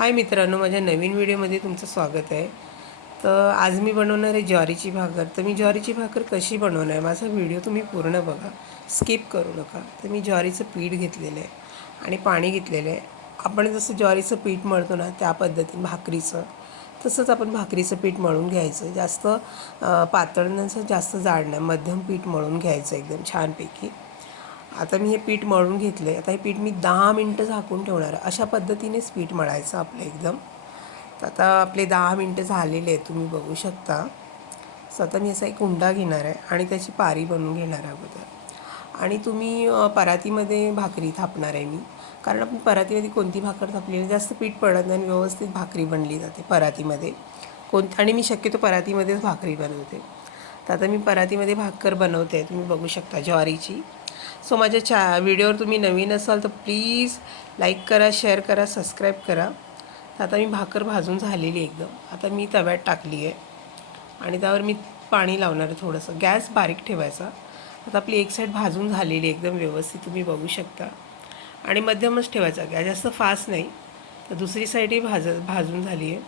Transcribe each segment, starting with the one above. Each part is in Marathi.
हाय मित्रांनो माझ्या नवीन व्हिडिओमध्ये तुमचं स्वागत आहे. तर आज मी बनवणार आहे ज्वारीची भाकर. तर मी ज्वारीची भाकर कशी बनवणार आहे माझा व्हिडिओ तुम्ही पूर्ण बघा. स्किप करू नका. तर मी ज्वारीचं पीठ घेतलेलं आहे आणि पाणी घेतलेलं आहे. आपण जसं ज्वारीचं पीठ मळतो ना त्या पद्धतीने भाकरीचं तसंच आपण भाकरीचं पीठ मळून घ्यायचं. जास्त पातळण्याचं पातळ नसं जास्त जाड नाही मध्यम पीठ मळून घ्यायचं एकदम छानपैकी. आता मी हे पीठ मळून घेतलं आहे आता हे पीठ मी दहा मिनटं झाकून ठेवणार आहे. अशा पद्धतीनेच पीठ मळायचं आपलं एकदम. तर आता आपले दहा मिनटं झालेले आहेत तुम्ही बघू शकता. सो आता मी असा एक हुंडा घेणार आहे आणि त्याची पारी बनवून घेणार आहे अगोदर. आणि तुम्ही परातीमध्ये भाकरी थापणार आहे मी. कारण आपण परातीमध्ये कोणती भाकर थापलेली जास्त पीठ पडत नाही आणि व्यवस्थित भाकरी बनली जाते परातीमध्ये. कोण आणि मी शक्यतो परातीमध्येच भाकरी बनवते. तर आता मी परातीमध्ये भाकर बनवते तुम्ही बघू शकता ज्वारीची. सो माझ्या चा व्हिडिओवर तुम्ही नवीन असाल तर प्लीज लाईक करा शेअर करा सबस्क्राईब करा. तर आता मी भाकर भाजून झालेली एकदम. आता मी तव्यात टाकली आहे. आणि त्यावर मी पाणी लावणार आहे थोडंसं. गॅस बारीक ठेवायचा. आता आपली एक साईड भाजून झालेली आहे एकदम व्यवस्थित. तुम्ही बघू शकता. आणि मध्यमच ठेवायचा. गॅस जास्त फास्ट नाही. तर दुसरी साईडही भाज भाजून झाली आहे.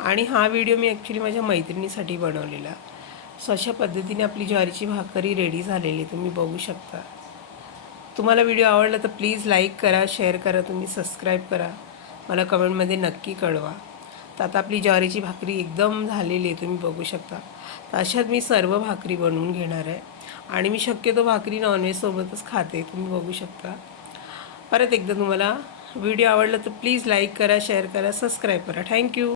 आणि हा व्हिडिओ मी ॲक्च्युली माझ्या मैत्रिणीसाठी बनवलेला. सो अशा पद्धतीने आपली ज्वारीची भाकरी रेडी झालेली आहे. तुम्ही बघू शकता. तुम्हाला व्हिडिओ आवडला तर प्लीज लाईक करा शेअर करा तुम्ही सबस्क्राईब करा. मला कमेंटमध्ये नक्की कळवा. तर आता आपली ज्वारीची भाकरी एकदम झालेली आहे तुम्ही बघू शकता. तर अशात मी सर्व भाकरी बनवून घेणार आहे. आणि मी शक्यतो भाकरी नॉनव्हेजसोबतच खाते तुम्ही बघू शकता. परत एकदा तुम्हाला व्हिडिओ आवडला तर प्लीज लाईक करा शेअर करा सबस्क्राईब करा. Thank you